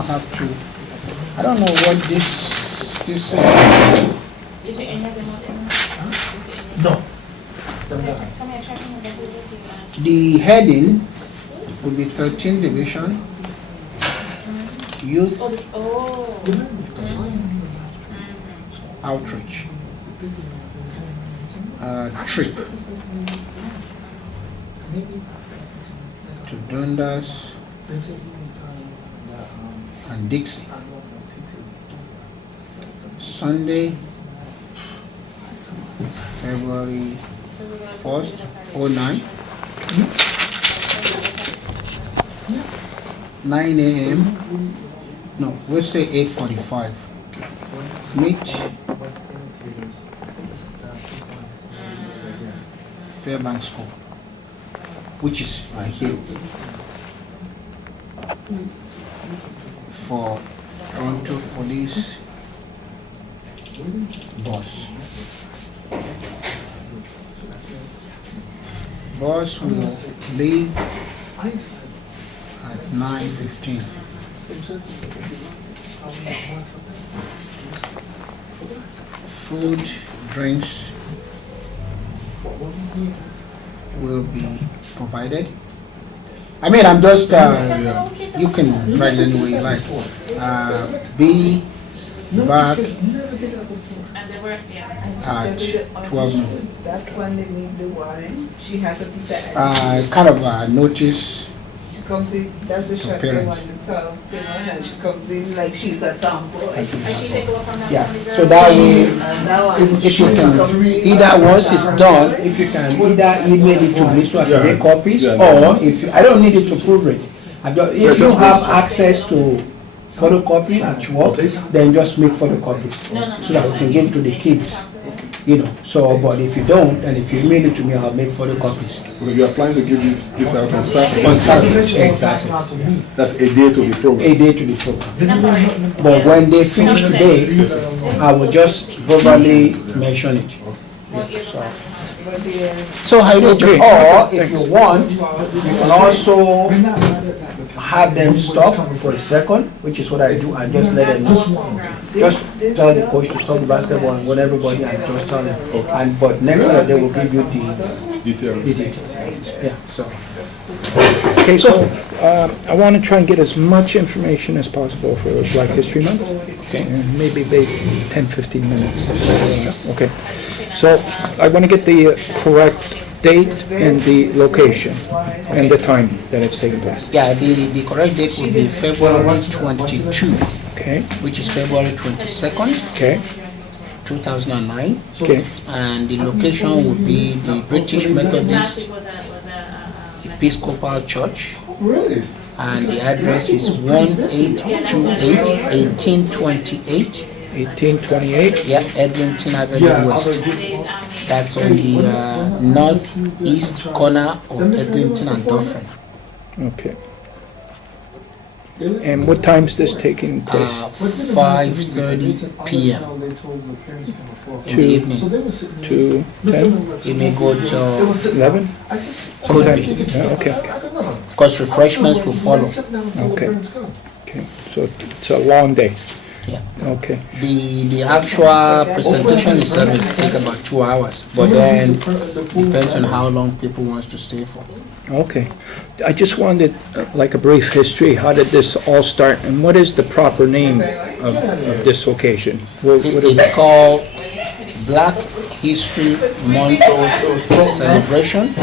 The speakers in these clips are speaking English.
not have to. I don't know what this Is it any of them? No. Come here, check in with the The heading will be 13th Division Youth Outreach trip to Dundas and Dixie. Sunday, February 1st, 09, 9 a.m. No, we'll say 8:45. Meet Fairbanks School, which is right here, for Toronto Police bus. Bus will leave at 9:15. Food, drinks will be provided. I mean, I'm just, you can write it any way you like. Be back at 12 noon. That one they need the wine. She has a piece of Kind of a notice. She comes in, that's the shot they want to talk, you know, and she comes in like she's a tomboy. And she take a look on that. Yeah, so that way, And that one, if you can, either once it's done, if you can either email it to me so I can make copies, or if you, I don't need it to proofread. If you have access to photocopy at work, then just make photocopies so that we can give it to the kids. You know, so, but if you don't, and if you email it to me, I'll make photocopies. Well, you are planning to give this out on Saturday? On Saturday, exactly. That's a day to the program? A day to the program. But when they finish today, I will just verbally mention it. So I will, or if you want, you can also have them stop for a second, which is what I do, and just let them know. Just tell the coach to stop the basketball and want everybody, and just tell them. And but next year they will give you the details. Yeah. So. Okay, so I want to try and get as much information as possible for Black History Month. Okay. And maybe 10-15 minutes. Okay. So I want to get the correct date and the location and the time that it's taking place. Yeah, the correct date will be February 22. Okay. Which is February 22nd. Okay. 2009. Okay. And the location would be the British Methodist Episcopal Church. Really? And the address is 1828 1828. 1828. Yeah, Edmonton Avenue West. That's on the northeast corner of Edmonton and Dauphin. Okay. And what time is this taking place? 5:30 p.m. in the evening. To 10? It may go to 11? could be, Okay. because refreshments will follow. Okay. Okay. So it's a long day. Yeah. Okay. The actual presentation is going to take about 2 hours, but then depends on how long people wants to stay for. Okay. I just wanted like a brief history. How did this all start, and what is the proper name of this location? It's called Black History Month Celebration.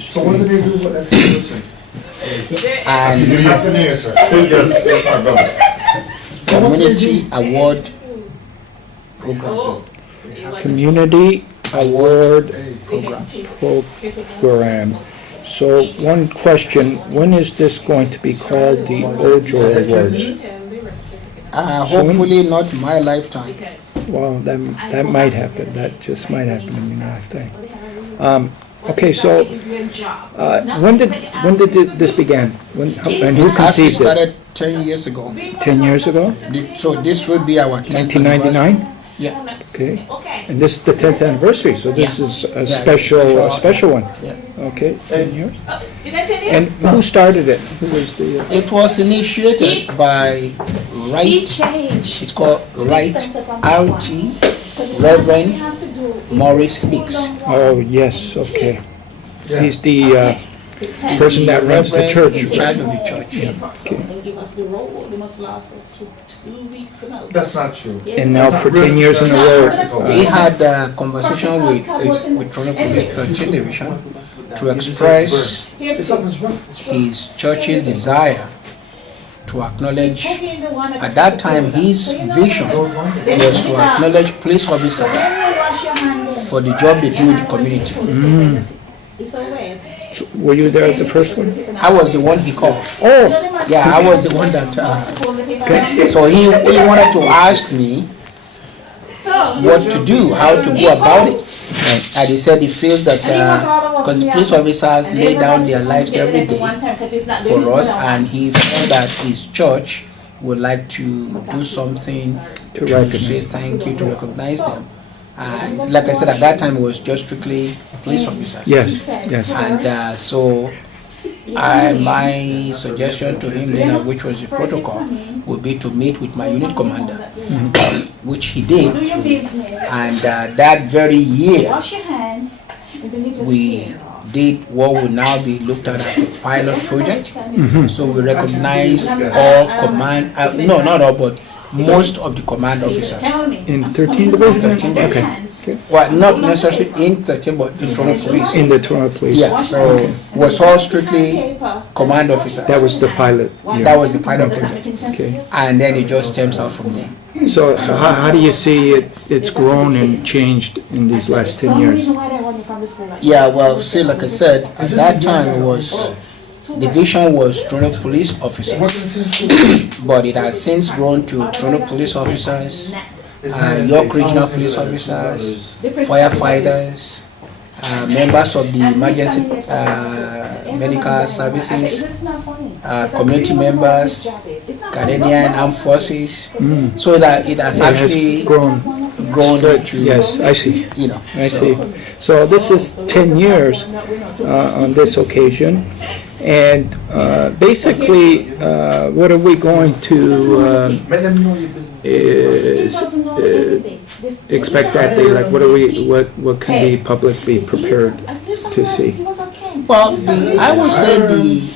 So what do they do with that celebration? And Community Award Program. Community Award Program. So one question, when is this going to be called the Ojo Awards? Hopefully not my lifetime. Well, that might happen. That just might happen in your lifetime. Okay, so when did this begin? And who conceived Actually it? started 10 years ago. 10 years ago? So this would be our 10th 1999? Yeah. Okay. And this is the 10th anniversary, so this is a special one. Yeah. Okay, 10 years. And who started it? Who was the? It was initiated by Right, it's called Right RT, Reverend Maurice Hicks. Oh, yes, okay. He's the person that runs the Reverend church. in charge of the church. Okay. That's not true. And now for 10 years in a row. He had a conversation with Toronto Police 13 Division to express Something's wrong. his church's desire to acknowledge, at that time his vision was to acknowledge police officers for the job they do in the community. Were you there at the first one? I was the one he called. Oh, Yeah, I was the one that, so he wanted to ask me what to do, how to go about it. And he said he feels that, because the police officers lay down their lives every day for us, and he felt that his church would like to do something to say thank you, to recognize them. And like I said, at that time it was just strictly police officers. yes, yes. And so my suggestion to him then, which was the protocol, would be to meet with my unit commander, which he did. And that very year, we did what will now be looked at as a pilot project. So we recognized all command, no, not all, but most of the command officers. In 13 Division? 13 Division. Okay. Well, not necessarily in 13, but in Toronto Police. In the Toronto Police? Yeah, so it was all strictly command officers. That was the pilot? That was the pilot project. Okay. And then it just stems out from there. So how do you see it's grown and changed in these last 10 years? Yeah, well, see, like I said, at that time it was, the vision was Toronto Police officers, but it has since grown to Toronto Police officers, York Regional Police officers, firefighters, members of the emergency medical services, community members, Canadian Armed Forces, so that it has actually grown to, Yes, I see. you know. I see. So this is 10 years on this occasion. And basically, what are we going to expect that day? Like, what can the public be prepared to see? Well, I would say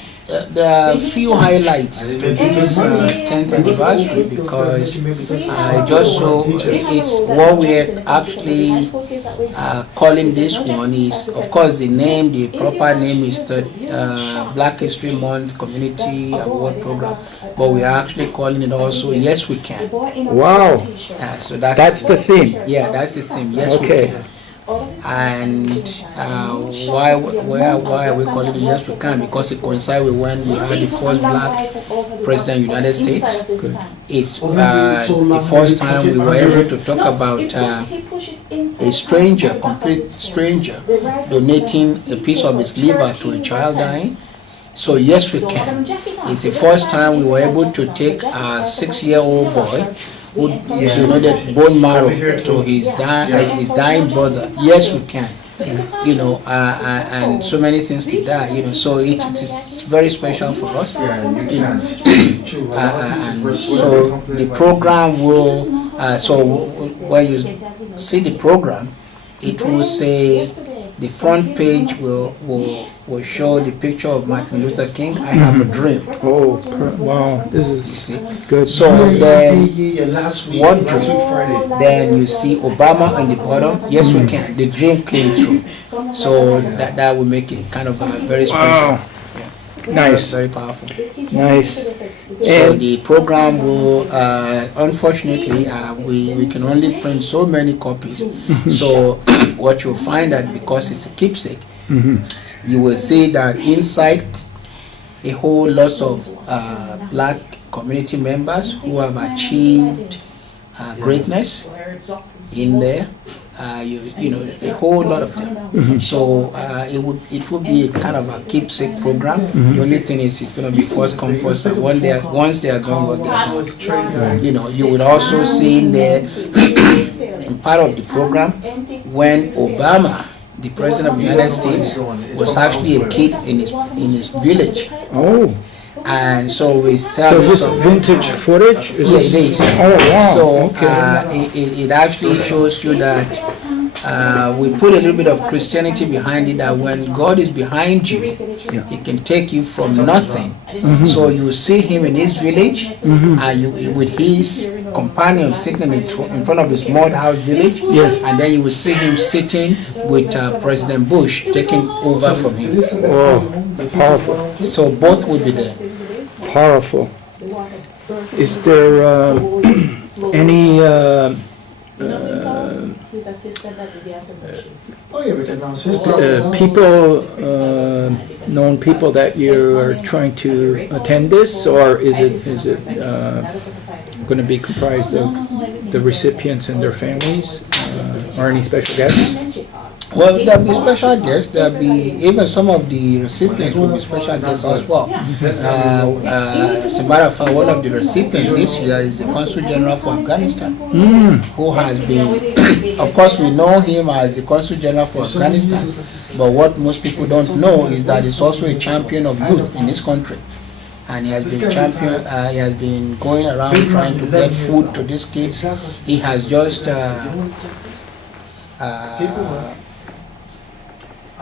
there are few highlights to this 10th anniversary, because just so it's what we're actually calling this one is, of course, the proper name is the Black History Month Community Award Program, but we are actually calling it also Yes We Can. Wow, So that's the theme. Yeah, that's the theme. Yes Okay. We Can. And why are we calling it Yes We Can? Because it coincides with when we had the first black president of the United States. It's the first time we were able to talk about a stranger, complete stranger, donating a piece of his liver to a child dying. So Yes We Can. It's the first time we were able to take a 6-year-old boy who donated bone marrow to his dying brother. Yes, we can. You know, and so many things to that. You know, so it's very special for us. You know. And so the program will. So when you see the program, it will say the front page will show the picture of Martin Luther King. I have a dream. Oh, wow, this is good. So then, one dream. Then you see Obama on the bottom. Yes, we can. The dream came true. So that will make it kind of very special. Wow. Nice. Very powerful. Nice. So the program will, unfortunately, we can only print so many copies. So what you'll find that because it's a keepsake, you will see that inside a whole lot of black community members who have achieved greatness in there. You know, a whole lot of them. So it would be a kind of a keepsake program. The only thing is it's going to be first come first serve. Once they are gone, what they are gone. You know, you would also see in there part of the program when Obama, the President of the United States, was actually a kid in his village. Oh, And so we so started. this vintage footage? Yeah, it is. Oh, wow, So okay. it actually shows you that we put a little bit of Christianity behind it, that when God is behind you, He can take you from nothing. So you see Him in His village, and you with His companion sitting in front of his small house village, and then you will see him sitting with President Bush taking over from him. Oh, powerful. So both will be there. Powerful. Is there any people, known people that you are trying to attend this, or is it going to be comprised of the recipients and their families, or any special guests? Well, there'll be special guests. There'll be even some of the recipients will be special guests as well. As a matter of fact, one of the recipients this year is the Consul General for Afghanistan, who has been, of course, we know him as the Consul General for Afghanistan, but what most people don't know is that he's also a champion of youth in this country. And he has been champion. He has been going around trying to get food to these kids. He has just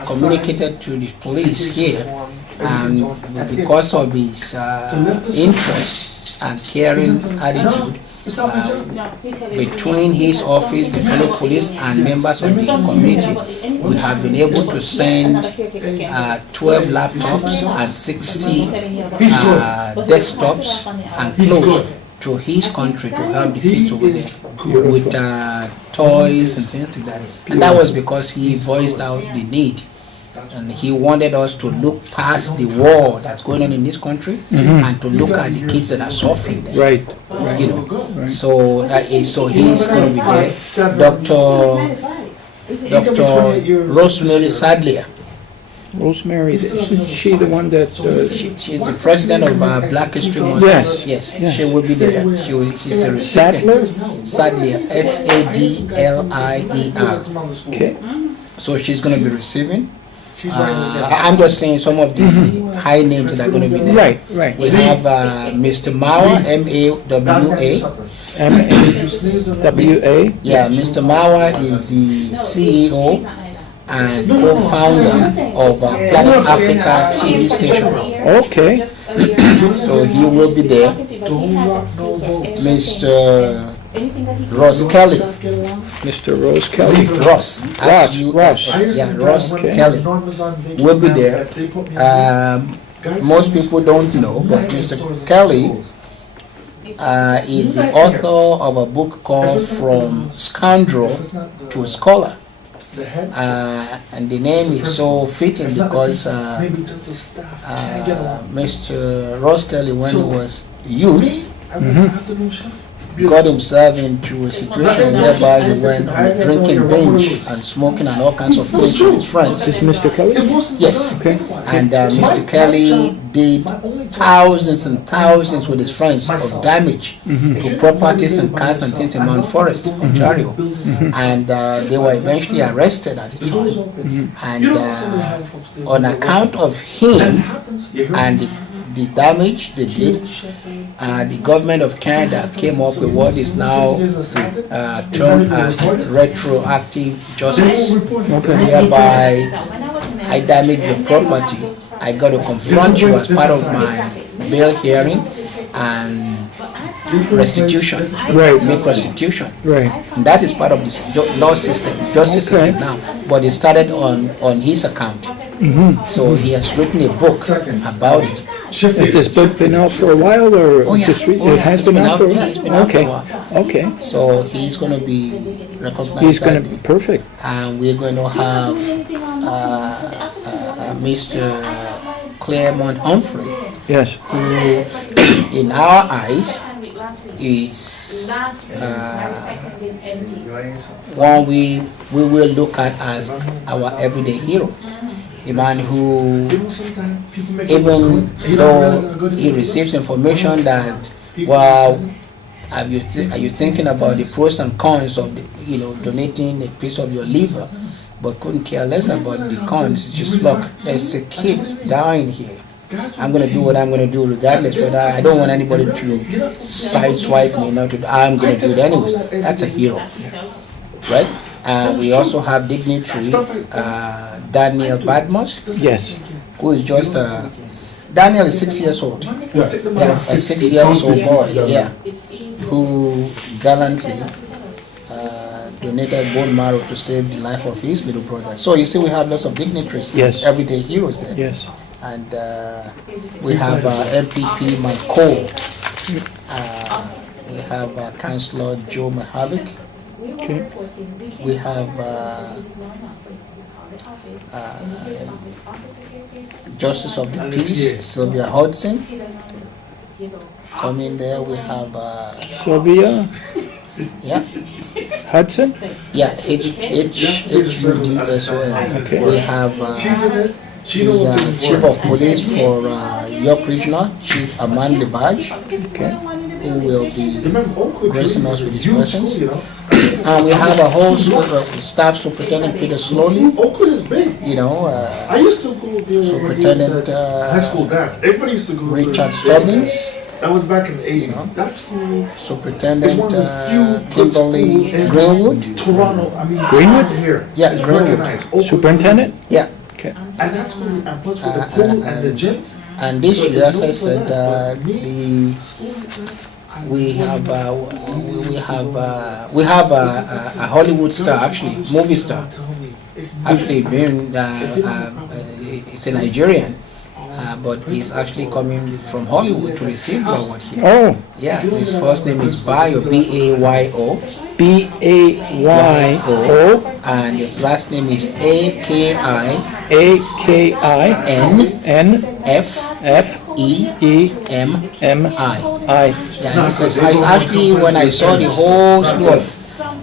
communicated to the police here, and because of his interest and caring attitude, between his office, the police, and members of the community, we have been able to send 12 laptops and 60 desktops and clothes to his country to help the kids over there with toys and things like that. And that was because he voiced out the need. And he wanted us to look past the war that's going on in this country and to look at the kids that are suffering there. Right. You know. So that is, so he's going to be there. Dr. Rosemary Sadlier. Rosemary, isn't she the one that... She's the president of Black History Month. Yes. Yes, Yes. she will be there. She's the Sadler? Sadlier, Sadlier. Okay. So she's going to be receiving. I'm just saying some of the high names that are going to be there. Right, right. We have Mr. Mawa, M-A-W-A. M-A-W-A? Yeah, Mr. Mawa is the CEO and co-founder of Planet Africa TV station. Okay. So he will be there. Mr. Ross Kelly. Mr. Rose Kelly. Ross. Yeah, Ross Kelly will be there. Most people don't know, but Mr. Kelly is the author of a book called From Scoundrel to a Scholar. And the name is so fitting because Mr. Ross Kelly, when he was youth, got himself into a situation whereby he went on a drinking binge and smoking and all kinds of things with his friends. Is Mr. Kelly? Yes. Okay. And Mr. Kelly did thousands and thousands with his friends of damage to properties and cars and things in Mount Forest, Ontario. And they were eventually arrested at the time. And on account of him and the damage they did, the government of Canada came up with what is now termed as retroactive justice, whereby I damage your property, I got to confront you as part of my bail hearing and restitution, make restitution. Right. And that is part of this law system, justice system now. But it started on his account. So he has written a book about it. Has this book been out for a while, or just it has been out for a while? Yeah, it's been out for a while. Okay. So he's going to be recognized. He's going to be perfect. And we're going to have Mr. Claremont Humphrey, Yes. who in our eyes is one we will look at as our everyday hero. A man who, even though he receives information that, well, are you thinking about the pros and cons of donating a piece of your liver, but couldn't care less about the cons? Just look, there's a kid dying here. I'm gonna do what I'm gonna do regardless whether I don't want anybody to sideswipe me. I'm gonna do it anyways. That's a hero, right? We also have dignitary Daniel Badmos. Yes. Who is just Daniel is 6 years old. Yeah, a 6 years old boy. Yeah, who gallantly donated bone marrow to save the life of his little brother. So you see, we have lots of dignitaries, yes, everyday heroes there. Yes. And we have MPP Mike Cole. We have Councillor Joe Mahalik. Okay. We have Justice of the Peace, Sylvia Hudson. Coming there, we have Sylvia. Yeah. Hudson. Yeah, HUDSON. Okay. We have the Chief of Police for York Regional, Chief Aman Lebaj, Okay. who will be gracing us with his presence. And we have a whole staff superintendent, Peter Slowly. Oakwood is big. I used to go there. Superintendent high school dance. Everybody used to go there. Richard Stubbins. That was back in the 80s. That school. Superintendent It's one of the few Kimberly in Greenwood. Toronto. Greenwood? Here. Yeah, It's Greenwood. recognized. Oakwood. Superintendent. Yeah. Okay. And that's school, and plus with the pool and the gym. And this year, as I said, we have a Hollywood star, actually, movie star. Actually, being he's a Nigerian, but he's actually coming from Hollywood to receive the award here. Oh. Yeah, his first name is Bayo, B-A-Y-O. B-A-Y-O. And his last name is A-K-I. A-K-I. N-F-E-M-I. I. Yeah, it's actually, when I saw the whole slew of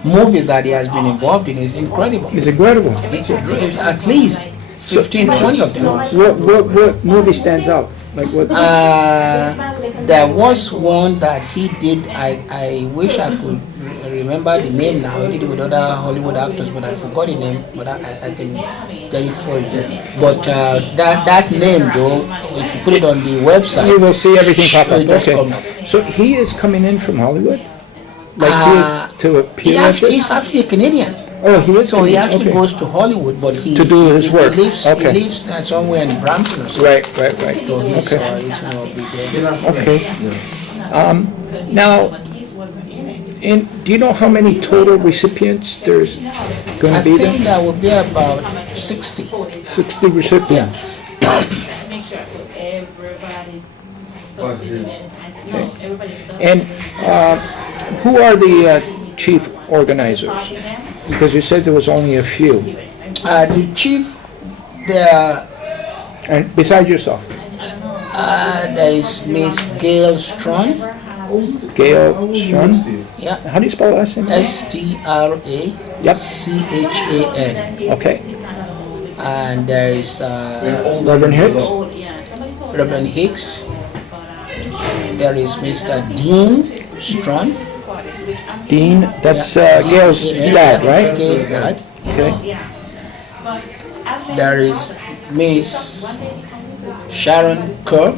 movies that he has been involved in, is incredible. It's incredible. At least 15, 20 of them. What movie stands out? Like what? There was one that he did. I wish I could remember the name now. He did it with other Hollywood actors, but I forgot the name. But I can get it for you. But that name, though, if you put it on the website, You will see everything pop up. it just come up. Okay. So he is coming in from Hollywood? Like he is to appear at this? He's actually a Canadian. Oh, he is. So he Canadian. actually Okay. goes to Hollywood, but he To do his work. He lives Okay. somewhere in Brampton or something. Right. So he's Okay. he's gonna be there. Okay. Now, do you know how many total recipients there's going I to be think there? there will be about 60. 60 recipients. Make sure everybody. And who are the chief organizers? Because you said there was only a few. The chief, there And besides yourself? there is Miss Gail Strawn. Gail Strun? Yeah. How do you spell last name? S-T-R-A Yep. C-H-A-N. Okay. And there is Reverend Hicks? Reverend Hicks. There is Mr. Dean Strawn. Dean, that's Gail's dad, right? Gail's dad. Okay. There is Miss Sharon Kerr.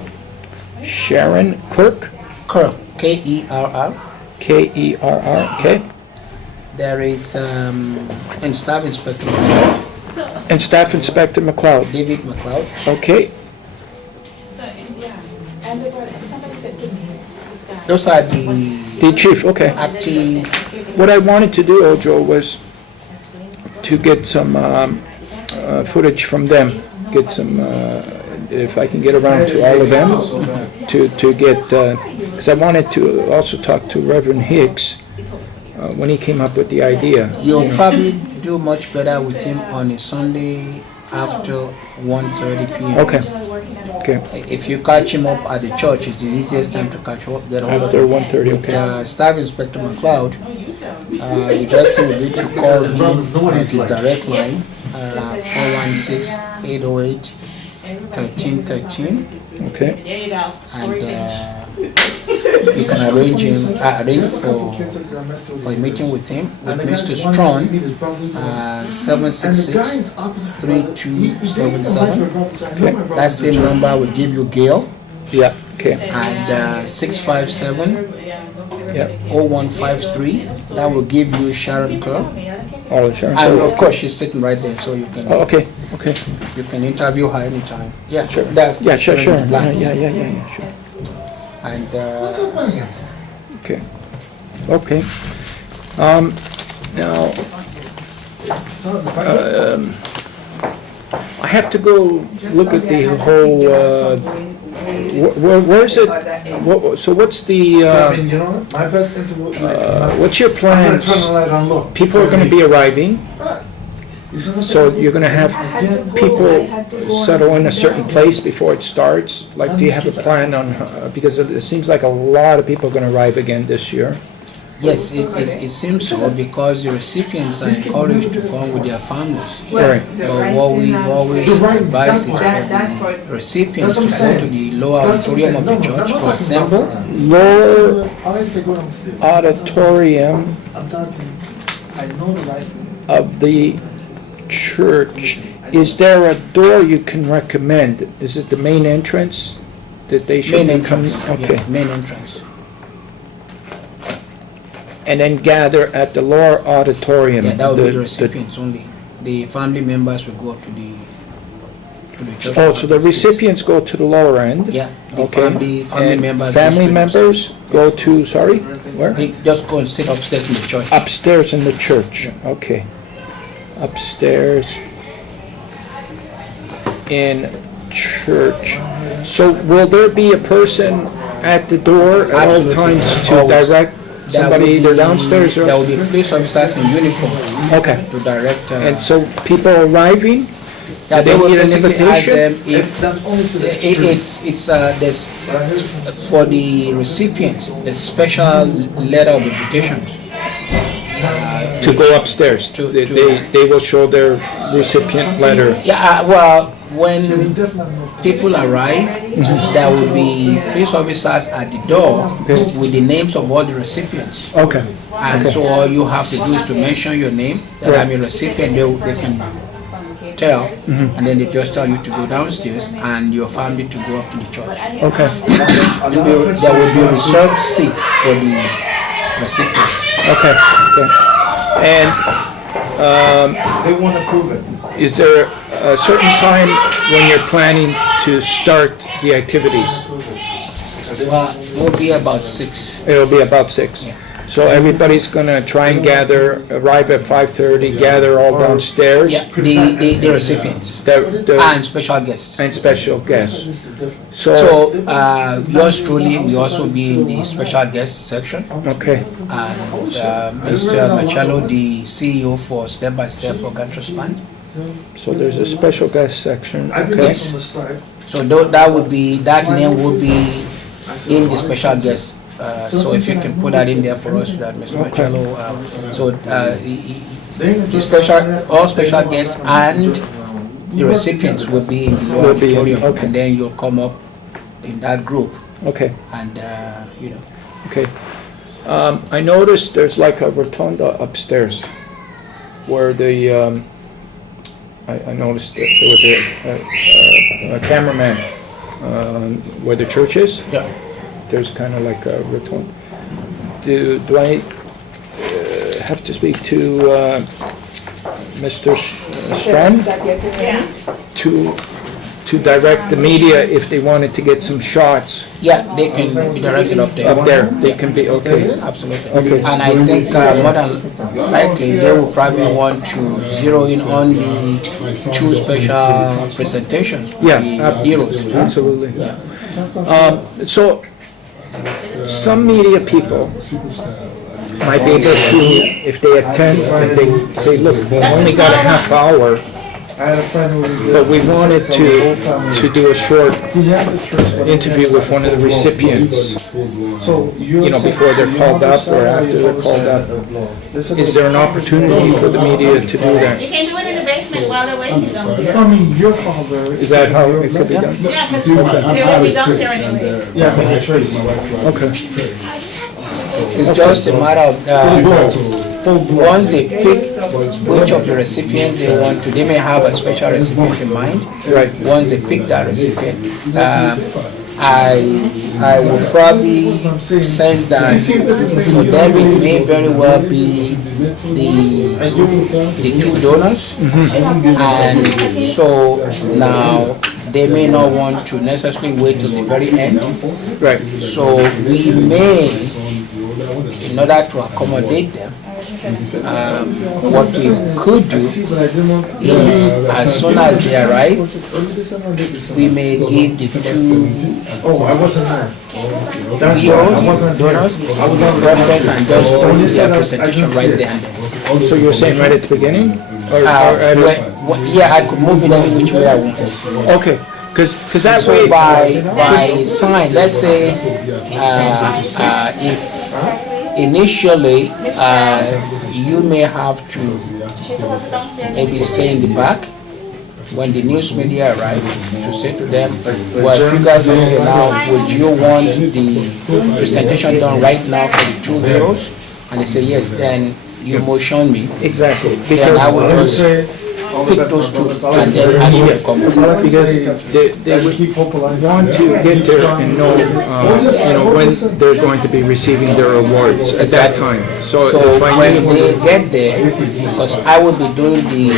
Sharon Kirk? Kerr, K-E-R-R. K-E-R-R, okay. There is and Staff Inspector McLeod, And Staff Inspector McLeod. David McLeod. Okay. Those are the The chief, okay. active. What I wanted to do, Ojo, was to get some footage from them. Get some, if I can get around to all of them, to get, because I wanted to also talk to Reverend Hicks when he came up with the idea. You'll probably do much better with him on a Sunday after 1:30 p.m. Okay. Okay. If you catch him up at the church, it's the easiest time to get hold of After him. 1:30, With okay. Staff Inspector McLeod, the best thing would be to call him at his direct line, 416-808-1313. Okay. And you can arrange for a meeting with him, with Mr. Strong, 766-3277. That same number will give you Gail, Yeah, okay, and 657 yeah. 0153. That will give you Sharon Kerr. All insurance. And of course, she's sitting right there, so you can Oh, okay, okay. interview her anytime. Yeah, Sure. That, Yeah, sure, sure. Black. Yeah, sure. And Okay. Okay. Now, I have to go look at the whole, where's it, so what's the, I mean, you know what? My best interview, what's your I'm gonna plans? turn the light on low. People are gonna be arriving, Right. You see what I'm so saying? you're gonna have people settle in a certain place before it starts? Like, do you have a plan on, because it seems like a lot of people are gonna arrive again this year. yes, it seems so, because the recipients are encouraged to come with their families. Right. But what we've always advised is for the recipients to go to the lower auditorium of the church to assemble. Lower I say go downstairs. auditorium I'm talking, I know the right. of the church. Is there a door you can recommend? Is it the main entrance that they should Main be coming? entrance, Okay. yeah, main entrance. And then gather at the lower auditorium. Yeah, that would be the the- recipients only. The family members will go up to the church. Oh, so the recipients go to the lower end? Yeah, the Okay. family And members. family go members go to, sorry, where? They just go and sit upstairs in the church. Upstairs in the church, okay. Upstairs in church. So will there be a person at the door at all Absolutely. times to Always. direct That somebody would either be- downstairs or? There will be police officers in uniform Okay, to direct. and so people arriving, Yeah, they they will need an basically ask invitation? them if If that's only for the it's there's for the recipient the special letter of invitation. to go upstairs. To- They will show their recipient letter. Yeah, well, when definitely. people arrive, there will be police officers at the door with the names of all the recipients. Okay, And so all you have to do is to mention your name, that I'm a recipient, they can tell, and then they just tell you to go downstairs and your family to go up to the church. okay, There will be reserved seats for the recipients. okay. And They want to prove it. is there a certain time when you're planning to start the activities? Well, it will be about 6. It'll be about 6. So everybody's gonna try and gather, arrive at 5:30, gather all downstairs? Yeah, the recipients and special guests. And special guests. This is different. So, So, yours truly will also be in the special guest section. okay, And Mr. Marcello, the CEO for Step by Step Organ Transplant. so there's a special guest section, I've been okay? there from the start. So that name would be in the special guest. So if you can put that in there for us, that Mr. Marcello. All special guests and the recipients will be in the Will be in, auditorium, okay. and then you'll come up in that group, Okay, and okay. I noticed there's like a rotunda upstairs where the, I noticed that there was a cameraman where the church is. Yeah. There's kind of like a rotunda. Do I have to speak to Mr. Strand to direct the media if they wanted to get some shots Yeah, they can be directed up there. up there? They can be, okay. Absolutely. Okay. And I think more than likely they will probably want to zero in on the 2 special presentations for Yeah, the heroes. absolutely. So, some media people might be able to, if they attend, if they say, look, we only got a half hour, I had a friend who was but we wanted to do a short interview with one of the recipients, So you know, before they're called up or after they're called up. Is there an opportunity for the media to do that? You can do it in the basement while they're waiting down here. I mean, your father. Is that how it could be done? Yeah, because they will be down here anyway. Yeah, my trace. Okay. It's just a matter of, once they pick which of the recipients they want to, they may have a special recipient in mind. Right. Once they pick that recipient, I will probably sense that for them it may very well be the two donors. And so now they may not want to necessarily wait till the very end. Right. So we may, in order to accommodate them, what we could do is, as soon as they arrive, we may give the two Oh, I wasn't there. donors reference and just put their presentation right there and then. So you're saying right at the beginning? Or Yeah, I could move it any which way I wanted. okay, because that So way, by sign, let's say, if initially you may have to maybe stay in the back when the news media arrive to say to them, well, you guys are here now, would you want the presentation done right now for the two heroes? And they say yes, then you motion me. exactly, Then I will because just pick those two and then ask you to come. because they would want to get there and know, you know, when they're going to be receiving their awards at that time. So when they get there, because I will be doing the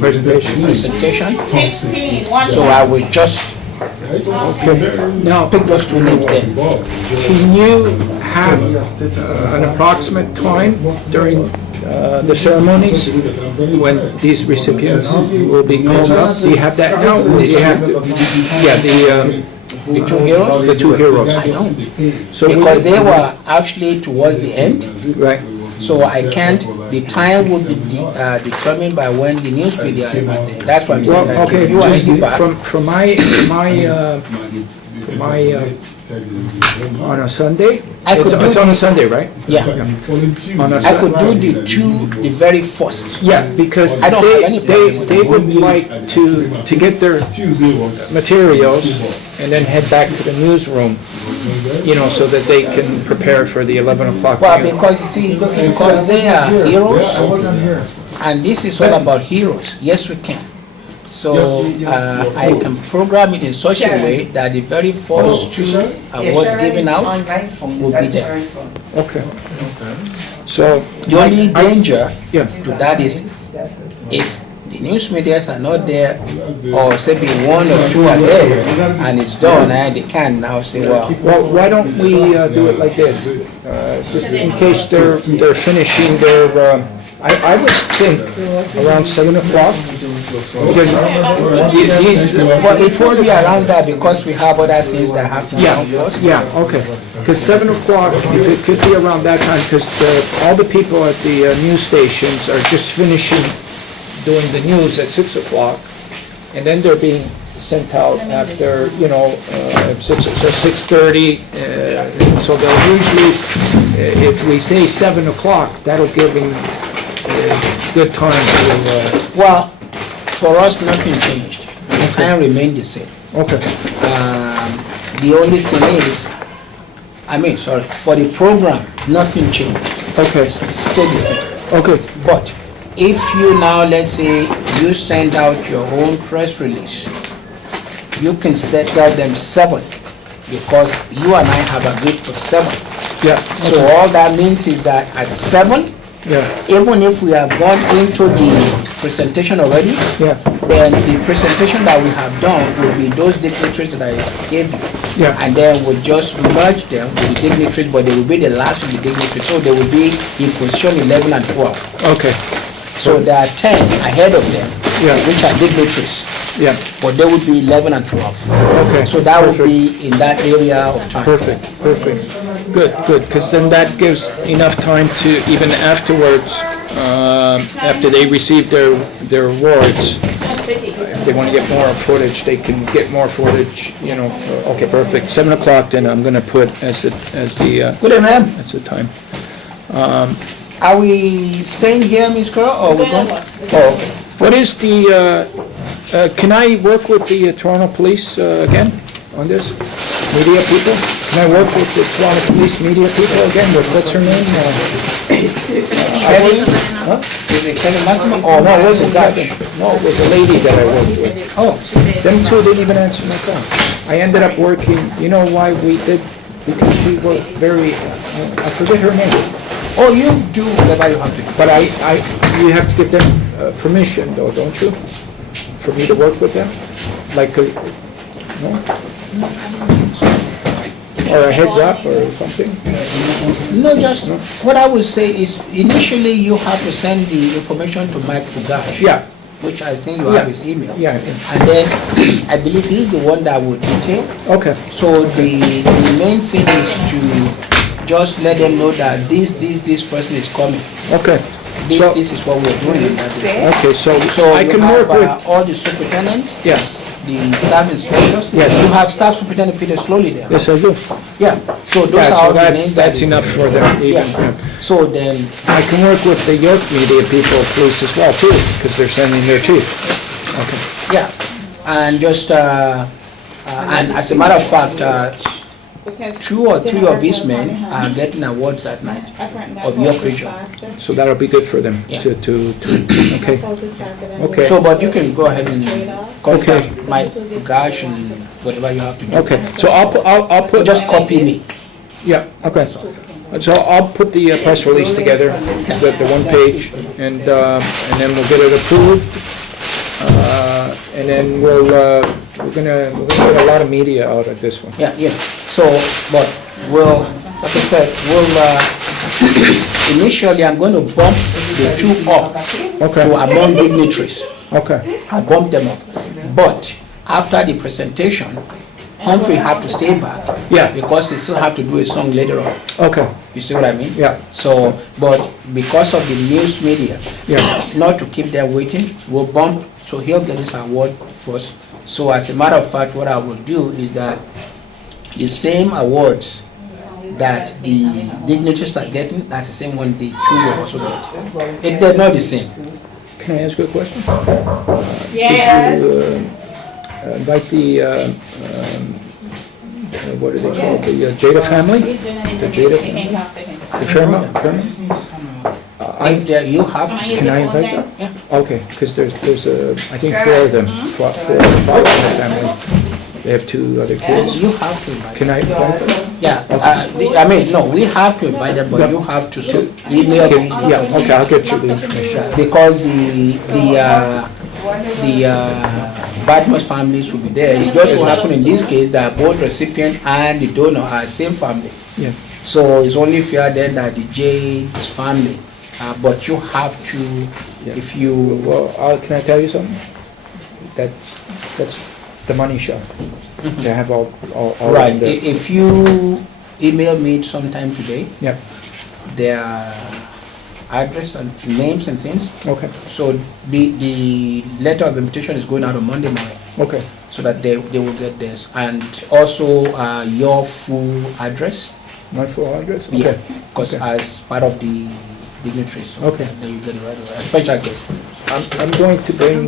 presentation, so I will just now, pick those two names then. can you have an approximate time during the ceremonies when these recipients will be called up? Do you have that now? Or do you have to, yeah, The two heroes? the two heroes. I don't. So Because they were actually towards the end, right. so I can't, the time will be determined by when the news media are there. That's what I'm saying. Well, Like okay, if you are in the back, from my on a Sunday? I could It's do on a Sunday, right? yeah, On a I Sun- could do the very first. Yeah, because I don't have any problem with they would like to get their materials and then head back to the newsroom, you know, so that they can prepare for the 11 o'clock. Well, news. because you see, because they are I heroes, wasn't here. and this is all about heroes. Yes, we can. So I can program it in such a way that the very first two awards given out will be there. Okay. So. The only danger Yeah. to that is if the news medias are not there, or say be one or two are there, and it's done, and they can now say, well, Well, why don't we do it like this? Just in case they're finishing their, I would think around 7 o'clock. Because these, well, it won't be around that because we have other things that have to be done first. yeah, okay. Because 7 o'clock, if it could be around that time, because all the people at the news stations are just finishing doing the news at 6 o'clock, and then they're being sent out after, you know, 6:30. So they'll usually, if we say 7 o'clock, that'll give them good time to, Well, for us, nothing changed. The time remained the same. okay, The only thing is, for the program, nothing changed. okay, Stay the same. okay, But if you now, let's say, you send out your own press release, you can tell them 7, because you and I have agreed for 7. yeah, So all that means is that at 7, yeah, even if we have gone into the presentation already, yeah, then the presentation that we have done will be those dignitaries that I gave you. yeah. And then we'll just merge them with the dignitaries, but they will be the last of the dignitaries. So they will be in position 11 and 12. Okay, So there are 10 ahead of them, Yeah. which are dignitaries, yeah, but they would be 11 and 12. okay. So that would Perfect. be in that area of time. Perfect, perfect. Good, good, because then that gives enough time to, even afterwards, after they receive their awards, they want to get more footage, they can get more footage, you know. Okay, perfect. 7 o'clock, then I'm gonna put as the, Good day, ma'am. that's the time. Are we staying here, Ms. Crow, or we going? Oh, okay. What is the, can I work with the Toronto Police again on this? Media people? Can I work with the Toronto Police media people again? What's her name? Kevin? Huh? Is it Kevin Maxima? Oh, No, it wasn't Gosh. Kevin. No, it was a lady that I worked with. Oh, them two didn't even answer my call. I ended up working, you know why we did? Because she worked very, I forget her name. Oh, you do whatever you have to do. But you have to give them permission though, don't you? For me to work with them? Like, no? Or a heads up or something? No, just, what I would say is, initially you have to send the information to Mike Fugash. Yeah, Which I think you Yeah. have his email. yeah, And then, I believe he's the one that would detail. okay, So the main thing is to just let them know that this person is coming. okay. This So, is what we're doing. okay, so So I you can have work with, all the superintendents, yes, the staff inspectors. Yes. You have Staff Superintendent Peter Slowly there. yes, I do. Yeah, so those Yeah, are so all the names. that's enough for them even. Yeah, so then, I can work with the York media people, police as well too, because they're sending their chief. Okay. yeah, and just, and as a matter of fact, 2 or 3 of these men are getting awards that night of York region. So that'll be good for them Yeah. to, okay. Okay. So, but you can go ahead and contact Okay. Mike Gash and whatever you have to do. Okay, so I'll put. Just copy me. Yeah, okay. So I'll put the press release together, the one page, and then we'll get it approved. And then we're gonna get a lot of media out of this one. Yeah, yeah. So, but we'll, like I said, we'll, initially I'm going to bump the 2 up Okay. to among dignitaries. Okay, I bump them up. But after the presentation, Humphrey have to stay back. Yeah. Because they still have to do a song later on. okay, You see what I mean? Yeah. So, but because of the news media, yeah, not to keep them waiting, we'll bump, so he'll get his award first. So as a matter of fact, what I will do is that the same awards that the dignitaries are getting, that's the same one the 2 will also get. They're not the same. can I ask you a question? Yes. Did you invite the, what are they called, the Jada family? The Jada, the Fairmont? If you have to. Can I invite them? Yeah. Okay, because there's I think 4 of them, 4 or 5 in the family. They have 2 other kids. You have to invite them. Can I invite them? Yeah, I mean, no, we have to invite them, but you have to email me. Yeah, okay, I'll get you the information. Because the Badmus families will be there. It just so happen in this case that both recipient and the donor are same family. Yeah, So it's only fair then that the Jade's family, but you have to, if you, well, can I tell you something? That's the money shot. They have all right, in there. if you email me sometime today, Yeah, their address and names and things, okay, so the letter of invitation is going out on Monday morning, okay, so that they will get this, and also your full address. my full address? Yeah, Okay, because okay. as part of the dignitaries. So Okay. then you get it right away. A special guest. I'm going to bring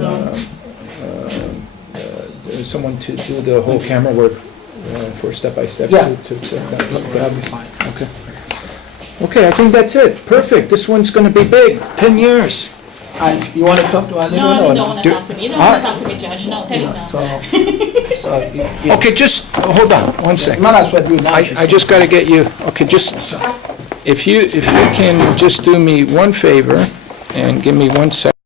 someone to do the whole camera work for step-by-step. Yeah. to set that up. That'll be fine. Okay. Okay, I think that's it. Perfect. This one's gonna be big. 10 years. And you want to talk to us No, or you don't not? wanna talk to me, you don't wanna talk to me, Judge, no, tell him no. So you Okay, just hold on one second. might as well do it now. I just gotta get you, okay, just, if you can just do me one favor and give me 1 second.